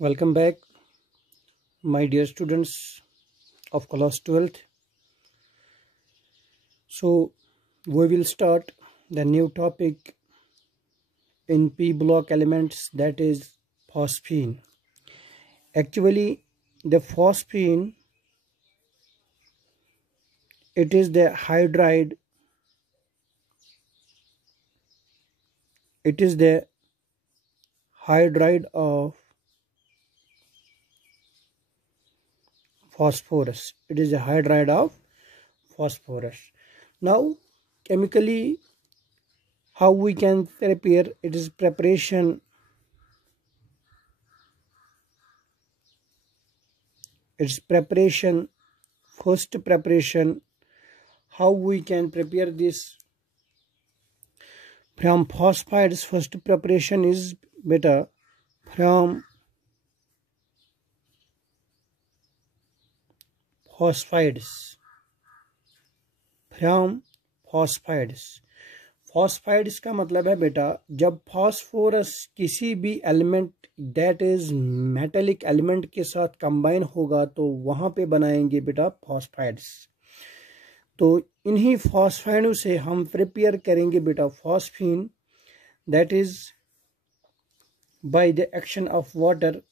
Welcome back, my dear students of class 12th. So we will start the new topic in P block elements, that is phosphine. Actually, the phosphine, it is the hydride, of phosphorus. It is a hydride of phosphorus. Now, chemically, how we can prepare? It is preparation. It's preparation. First preparation. How we can prepare this from phosphides? First preparation is better from phosphides. फॉस्फाइड्स का मतलब है बेटा, जब phosphorus किसी भी element that is metallic element के साथ combine होगा तो वहां पे बनाएंगे बेटा फॉस्फाइड्स। तो इन्हीं फॉस्फाइडों से हम प्रिपेयर करेंगे बेटा phosphine, that is by the action of water.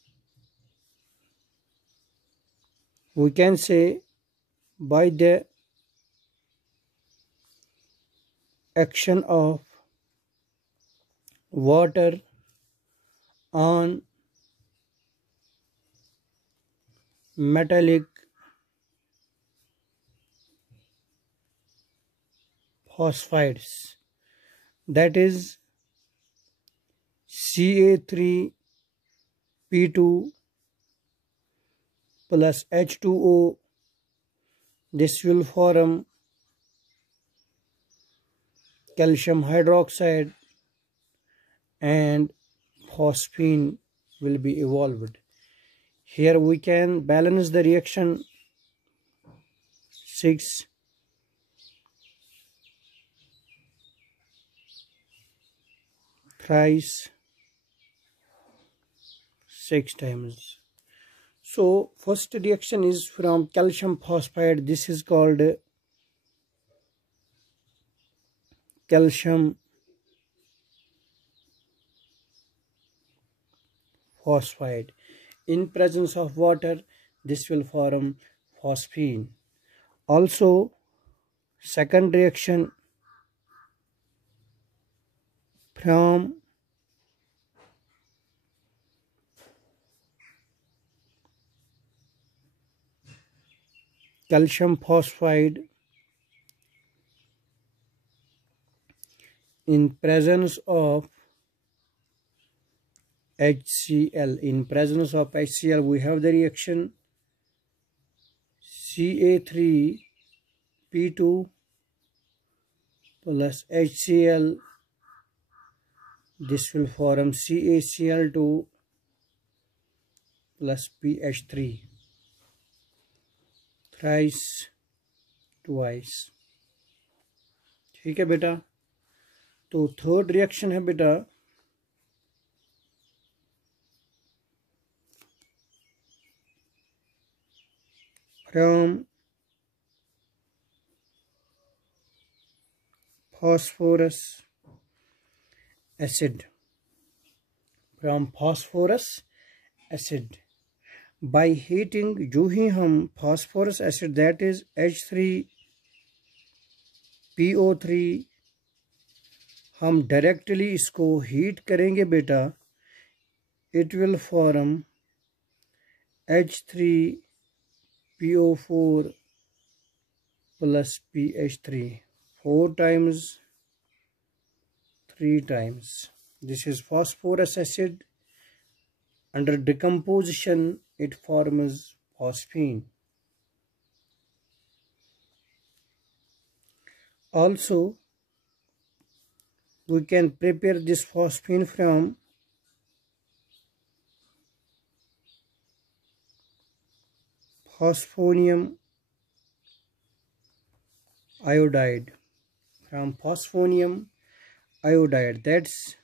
We can say by the action of water on metallic phosphides, that is Ca3P2 plus H2O. This will form calcium hydroxide and phosphine will be evolved. Here we can balance the reaction. 6 thrice 6 times. So first reaction is from calcium phosphide. This is called calcium phosphide. In presence of water, this will form phosphine. Also, second reaction from calcium phosphide in presence of HCl. In presence of HCl, we have the reaction Ca3P2 plus HCl. This will form CaCl2 plus PH3 thrice twice. ठीक है बेटा। तो third reaction है बेटा from phosphorus acid. By heating, जो ही हम phosphorus acid, that is H3PO3, हम directly इसको हीट करेंगे बेटा, it will form H3PO4 plus PH3 4 times 3 times. This is phosphorus acid. Under decomposition, it forms phosphine. Also, we can prepare this phosphine from phosphonium iodide. That's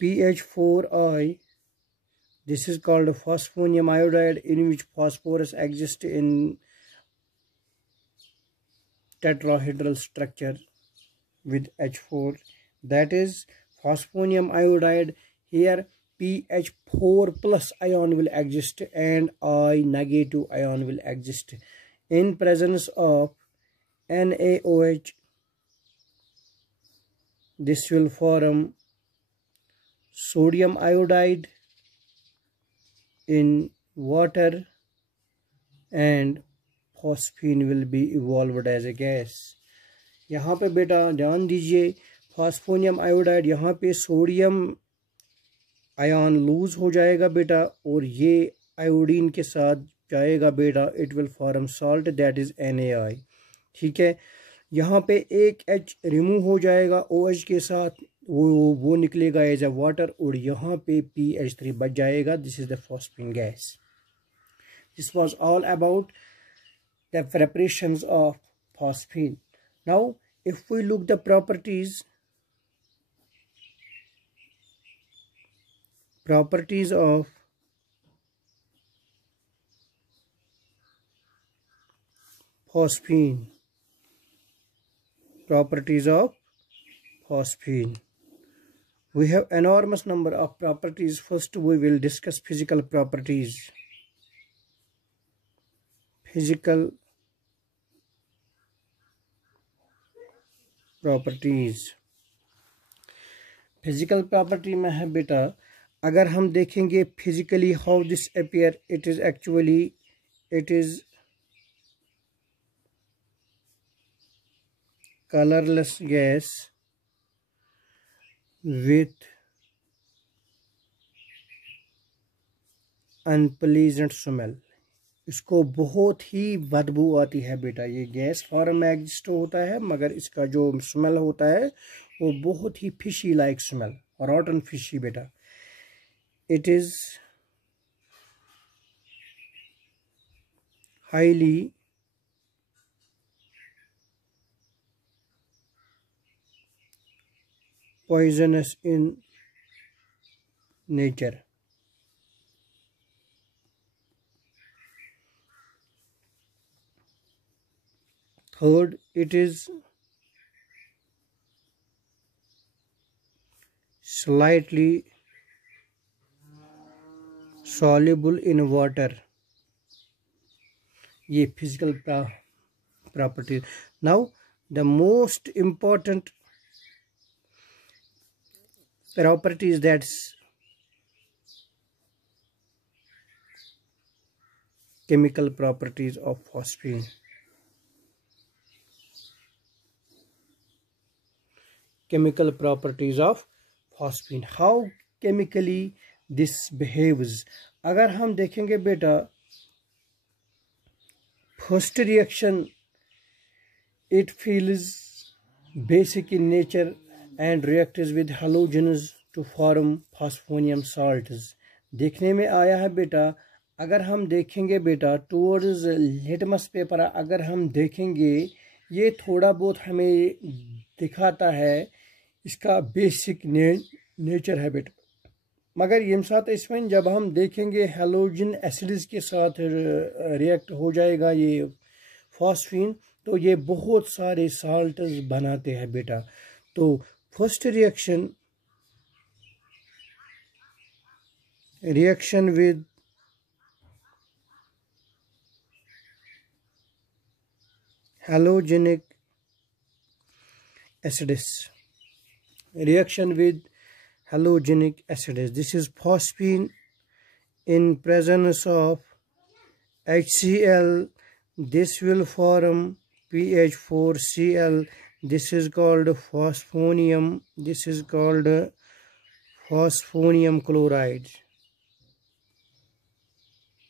PH4i This is called phosphonium iodide, in which phosphorus exists in tetrahedral structure with H4. That is phosphonium iodide. Here PH4 plus ion will exist and I negative ion will exist. In presence of NaOH, this will form sodium iodide. In water, and phosphine will be evolved as a gas. यहाँ पे बेटा ध्यान दीजिए, phosphonium iodide यहाँ पे sodium ion loose हो जाएगा बेटा और ये आयोडीन के साथ जाएगा बेटा, it will form salt that is NaI। ठीक है, यहाँ पे एक H रिमूव हो जाएगा OH के साथ, वो निकलेगा एज अ वाटर और यहाँ पे PH3 बच जाएगा। This is the phosphine gas. This was all about the preparations of phosphine. Now if we look the properties of phosphine, we have enormous number of properties. First we will discuss physical properties. Physical property में है बेटा, अगर हम देखेंगे physically how this appear, it is colourless gas with unpleasant smell. इसको बहुत ही बदबू आती है बेटा। ये गैस फॉर्म में एग्जिस्ट होता है मगर इसका जो स्मेल होता है वो बहुत ही fishy like smell, rotten fishy बेटा। It is highly poisonous in nature. Third, it is slightly soluble in water. ये physical property. Now the most important properties, that's chemical properties of phosphine. Chemical properties of phosphine, how chemically this behaves. अगर हम देखेंगे बेटा, first reaction, it feels basic in nature and reacts with halogens to form phosphonium salts. देखने में आया है बेटा, अगर हम देखेंगे बेटा टूवर्ड्स लिटमस पेपर, अगर हम देखेंगे ये थोड़ा बहुत हमें दिखाता है इसका बेसिक नेचर है बेटा, मगर ये साथ इसमें जब हम देखेंगे हेलोजन एसिड्स के साथ रिएक्ट हो जाएगा ये फॉस्फीन, तो ये बहुत सारे साल्ट्स बनाते हैं बेटा। तो first reaction with halogenic acids, this is phosphine in presence of HCl, this will form PH4Cl, this is called phosphonium, chloride.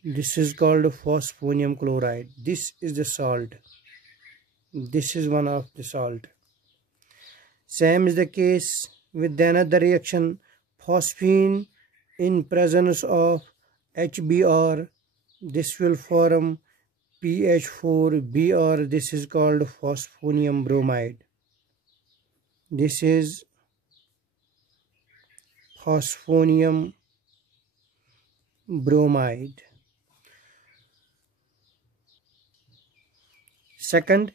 This is called phosphonium chloride. This is the salt. This is one of the salt. Same is the case with another reaction, phosphine in presence of HBr, this will form PH4Br, this is called phosphonium bromide. This is phosphonium bromide. Second,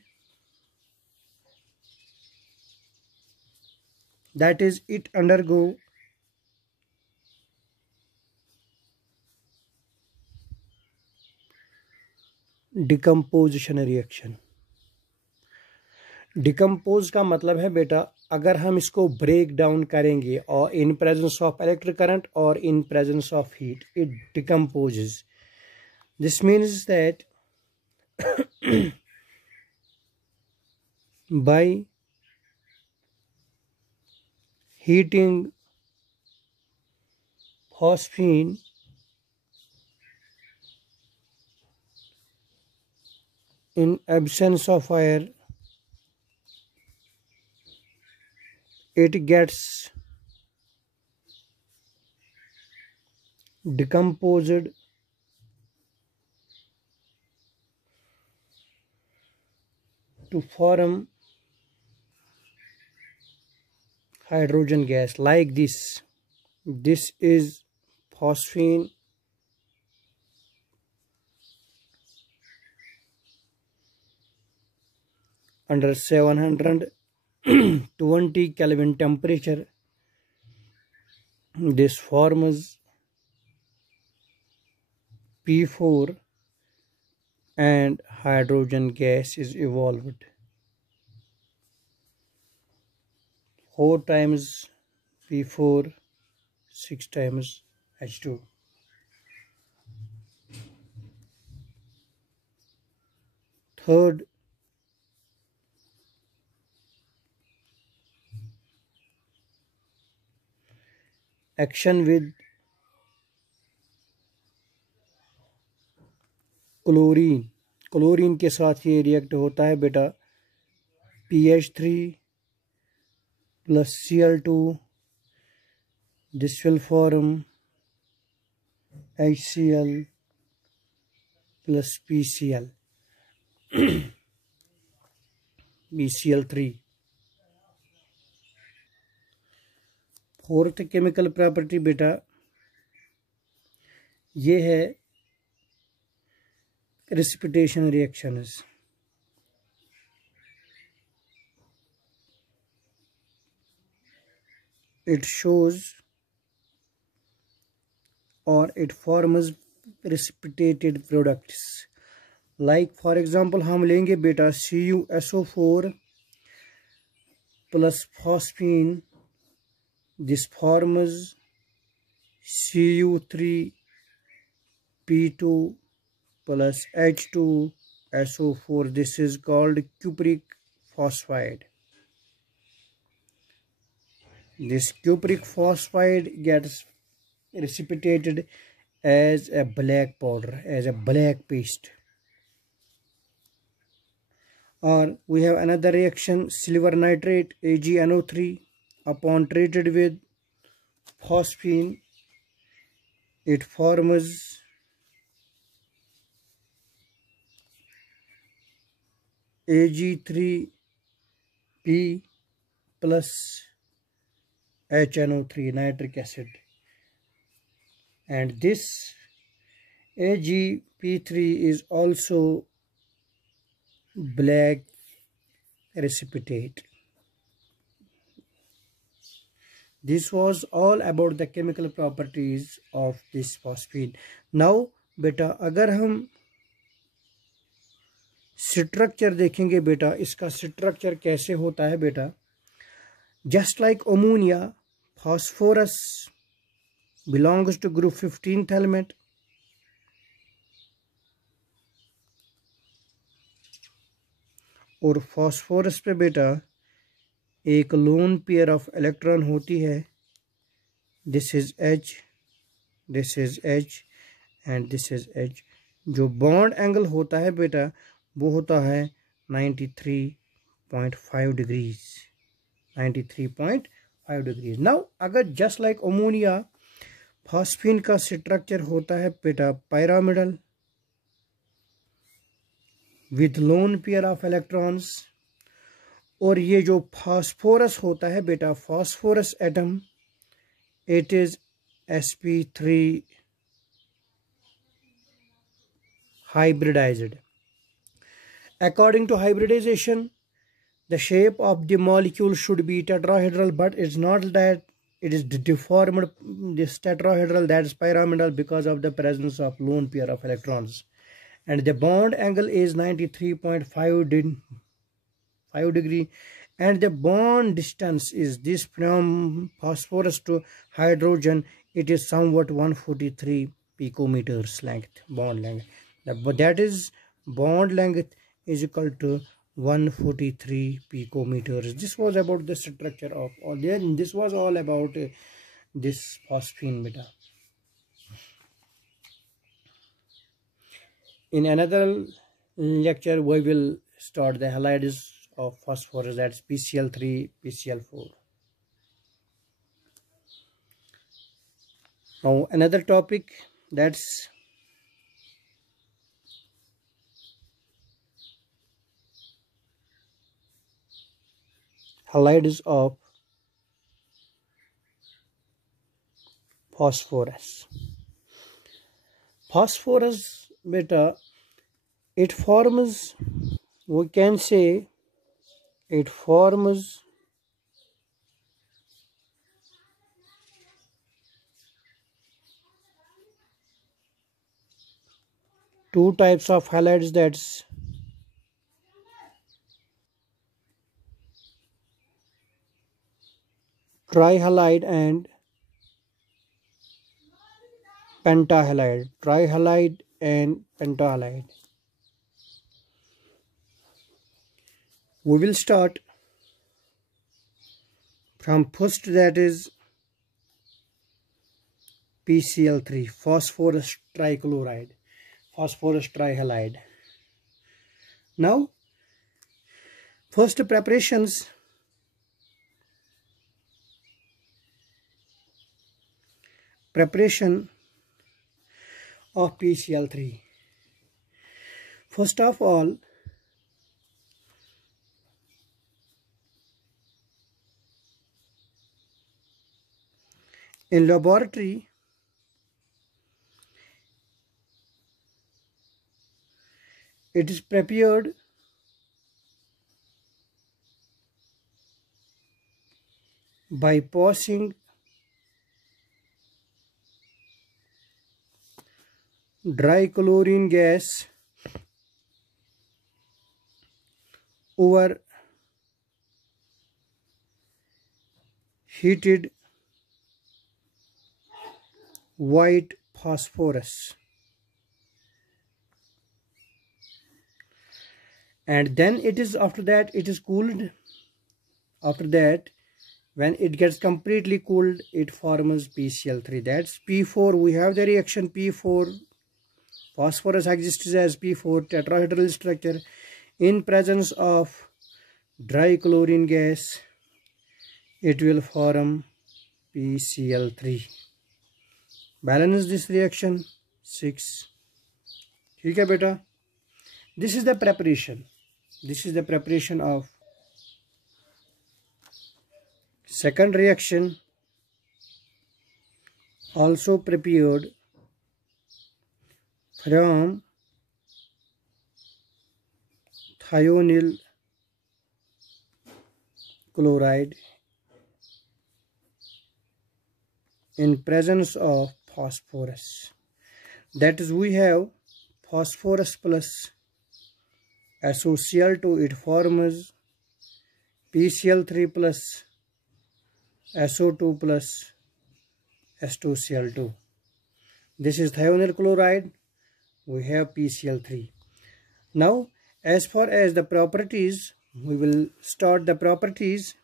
that is it undergo decomposition reaction. Decompose का मतलब है बेटा, अगर हम इसको break down करेंगे और in presence of electric current और in presence of heat it decomposes. This means that by heating phosphine in absence of air, it gets decomposed to form hydrogen gas like this. This is phosphine under 720 Kelvin temperature. This forms P4 and hydrogen gas is evolved. 4 times P4, 6 times H2. Third, action with chlorine. Chlorine के साथ ये react होता है बेटा PH3 plus Cl2. This will form HCl plus PCl3. Fourth chemical property बेटा ये है precipitation reactions. It shows or it forms precipitated products. Like for example हम लेंगे बेटा CuSO4 plus phosphine. This forms Cu3P2 plus H2SO4. This is called cupric phosphide. This cupric phosphide gets precipitated as a black powder, as a black paste. Or we have another reaction, silver nitrate AgNO3 upon treated with phosphine, it forms Ag3P plus HNO3 nitric acid, and this Ag-P3 is also black precipitate. This was all about the chemical properties of this phosphine. Now बेटा अगर हम structure देखेंगे बेटा, इसका structure कैसे होता है बेटा, just like ammonia, phosphorus belongs to group 15th element. और फॉस्फोरस पे बेटा एक लोन पेयर ऑफ इलेक्ट्रॉन होती है. This is H, this is H and this is H. जो बॉन्ड एंगल होता है बेटा वो होता है 93.5 डिग्रीज. 93.5 डिग्रीज. नाउ अगर जस्ट लाइक अमोनिया, फॉस्फीन का स्ट्रक्चर होता है बेटा pyramidal with lone pair of electrons. और ये जो फास्फोरस होता है बेटा, phosphorus atom, it is sp3 hybridized. According to hybridization, the shape of the molecule should be tetrahedral, but it's not that it is deformed. This tetrahedral, that is pyramidal, because of the presence of lone pair of electrons. And the bond angle is 93.5 degree, and the bond distance is this from phosphorus to hydrogen. It is somewhat 143 picometers length, bond length. That is, bond length is equal to 143 picometers. This was about the structure of all. Then this was all about this phosphine beta. In another lecture, we will start the halides of phosphorus, that's PCl3, PCl4. Now another topic, that's halides of phosphorus. Phosphorus beta, it forms, we can say, it forms two types of halides, that's trihalide and pentahalide. Trihalide and pentahalide. We will start from first, that is PCl3, phosphorus trichloride, phosphorus trihalide. Now, first preparation of PCl3. First of all, in laboratory, it is prepared by passing dry chlorine gas over heated white phosphorus, and then it is, after that, it is cooled. After that, when it gets completely cooled, it forms PCl3, that's P4. We have the reaction P4. Phosphorus exists as P4 tetrahedral structure. In presence of dry chlorine gas, it will form PCl3. Balance this reaction 6. ठीक है बेटा? This is the preparation. This is the preparation of second reaction, also prepared from thionyl chloride in presence of phosphorus. That is, we have phosphorus plus SoCl2, it forms PCl3 plus SO2 plus S2Cl2. This is thionyl chloride, we have PCl3. Now, as far as the properties, we will start the properties.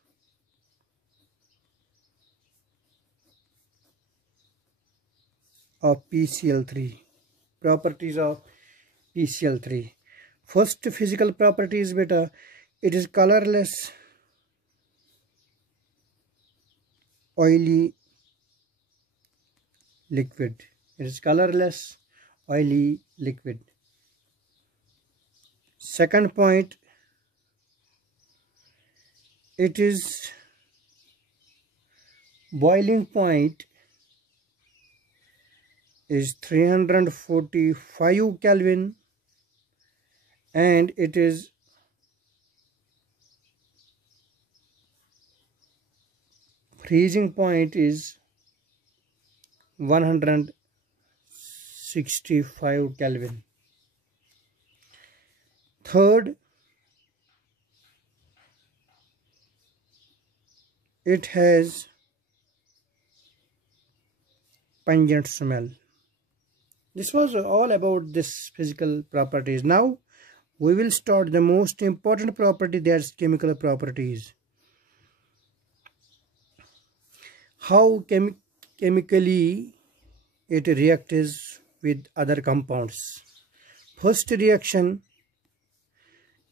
Of PCl3. Properties of PCl3. First physical property is beta, it is colorless, oily liquid. It is colorless, oily liquid. Second point, it is boiling point is 345 Kelvin, and it is freezing point is 165 Kelvin. Third, it has pungent smell. This was all about this physical properties. Now we will start the most important property, that's chemical properties. How chemically it reacts with other compounds. First reaction,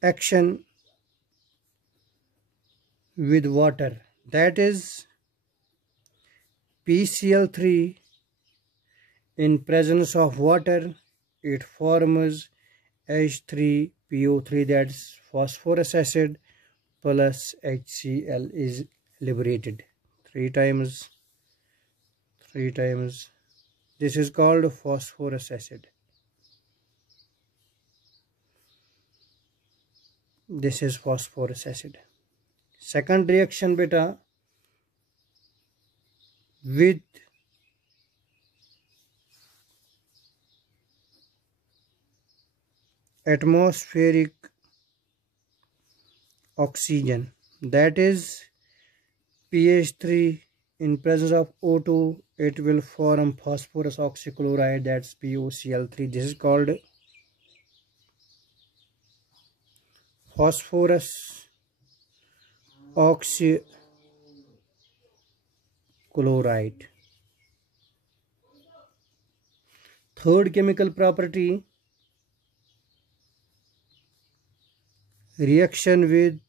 action with water, that is PCl3 in presence of water, it forms H3PO3, that's phosphorus acid, plus HCl is liberated. Three times. This is called phosphorus acid. This is phosphorus acid. Second reaction beta, with atmospheric oxygen, that is PH3 in presence of O2, it will form phosphorus oxychloride, that's POCl3. This is called phosphorus oxychloride. Third chemical property, reaction with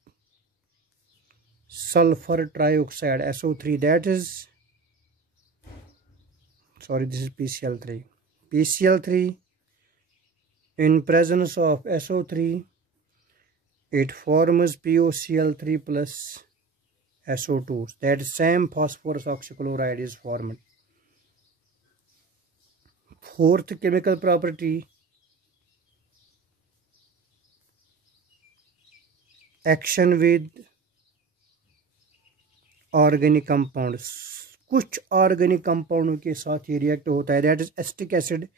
sulfur trioxide, SO3, that is, sorry, this is PCl3. PCl3 in presence of SO3, it forms POCl3 plus SO2, that same phosphorus oxychloride is formed. Fourth chemical property, action with organic compounds, कुछ organic कंपाउंडों के साथ ये react होता है, that is acetic acid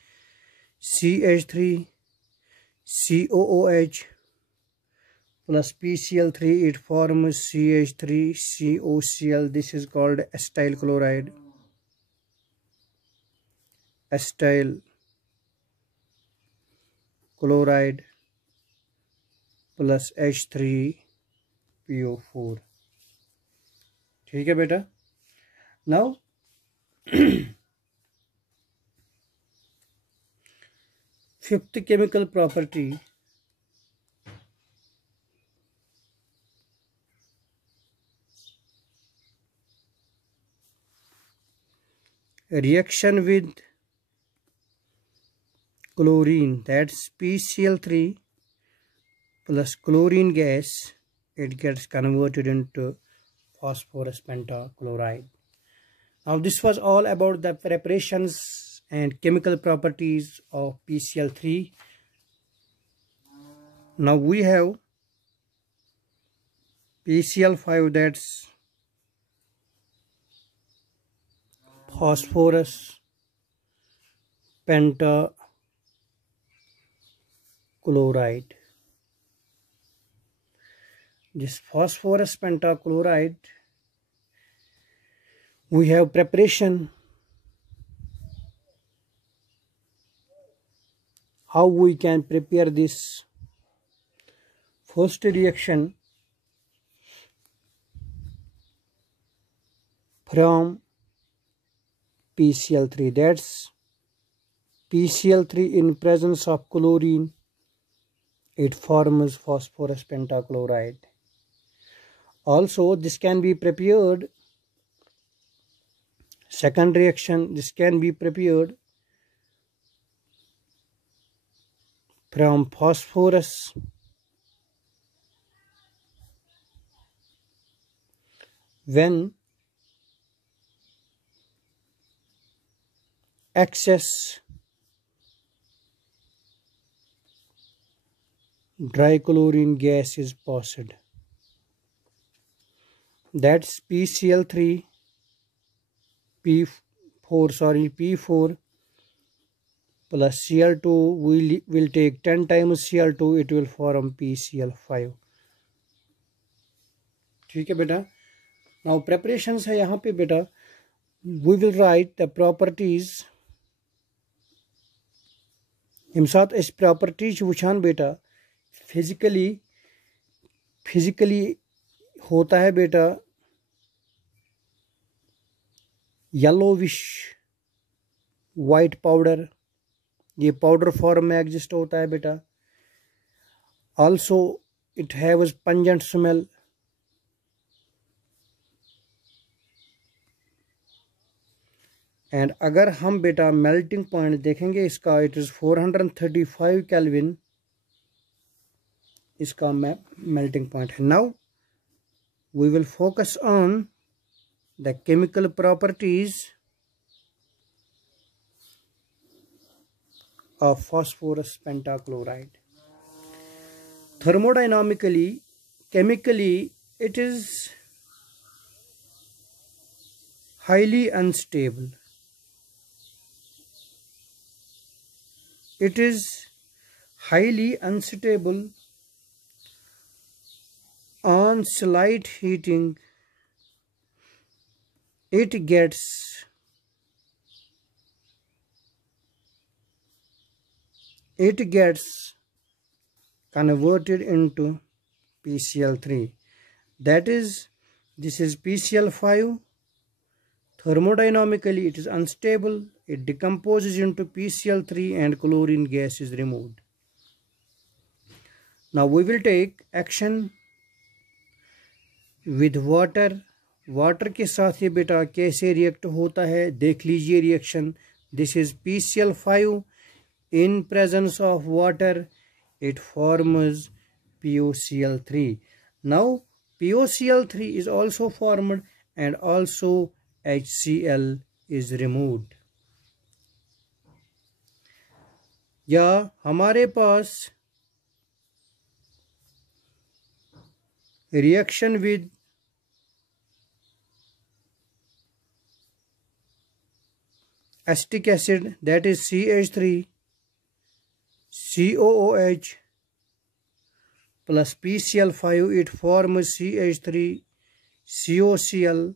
CH3COOH plus PCl3, it forms CH3COCl. This is called acetyl chloride. Acetyl chloride plus H3PO4. ठीक है बेटा. Now fifth chemical property, reaction with chlorine, that's PCl3 plus chlorine gas, it gets converted into phosphorus pentachloride. Now this was all about the preparations and chemical properties of PCl3. Now we have PCl5, that's phosphorus pentachloride. This phosphorus pentachloride, we have preparation, how we can prepare this. First reaction, from PCl3, that's PCl3 in presence of chlorine, it forms phosphorus pentachloride. Also this can be prepared, second reaction, this can be prepared from phosphorus when excess dry chlorine gas is passed. That's PCl3 P4 plus Cl2 will take 10 times Cl2, it will form PCl5. ठीक है बेटा. Now preparations है यहाँ पे बेटा. We will write the properties. हम साथ इस properties वुचान बेटा. physically होता है बेटा yellowish white powder. ये पाउडर फॉर्म में एग्जिस्ट होता है बेटा. Also it haves pungent smell. And अगर हम बेटा मेल्टिंग पॉइंट देखेंगे इसका, इट इज 435 केल्विन इसका मेल्टिंग पॉइंट है. Now we will focus on the chemical properties of phosphorus pentachloride. Thermodynamically, chemically, it is highly unstable. It is highly unstable on slight heating. It gets converted into PCl3. That is, this is PCl5. Thermodynamically it is unstable. It decomposes into PCl3 and chlorine gas is removed. Now we will take action with water. Water के साथ ये बेटा कैसे react होता है देख लीजिए reaction. This is PCl5. In presence of water, it forms POCl3. Now, POCl3 is also formed and also HCl is removed. या हमारे पास reaction with acetic acid, that is CH3 COOH plus PCl5, it forms CH3 COCl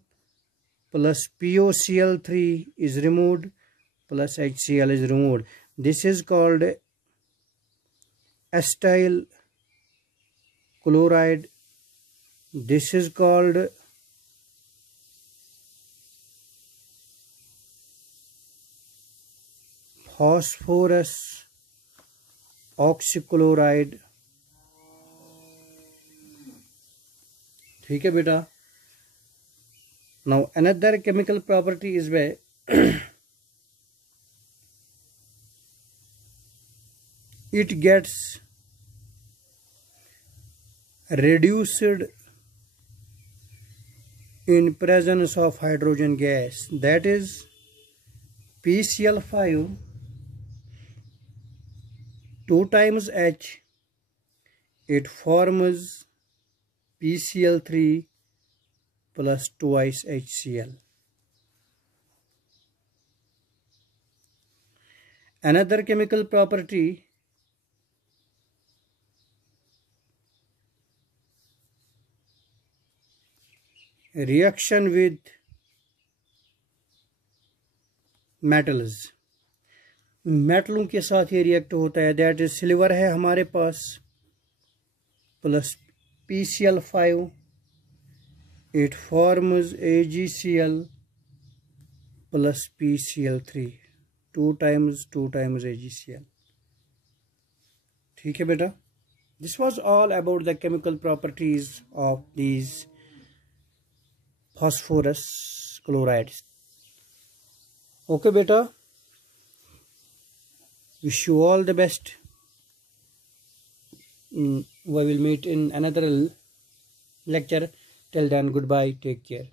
plus POCl3 is removed plus HCl is removed. This is called acetyl chloride. This is called phosphorus oxychloride. ठीक है बेटा. Now another chemical property is way it gets reduced in presence of hydrogen gas, that is PCl5 2 times H, it forms PCl3 plus twice HCl. Another chemical property reaction with metals. मेटलों के साथ ये react होता है. That is silver है हमारे पास plus PCl5, it forms AgCl plus PCl3 2 times AgCl. ठीक है बेटा. This was all about the chemical properties of these phosphorus chlorides. Okay beta, wish you all the best. We will meet in another lecture. Till then, goodbye, take care.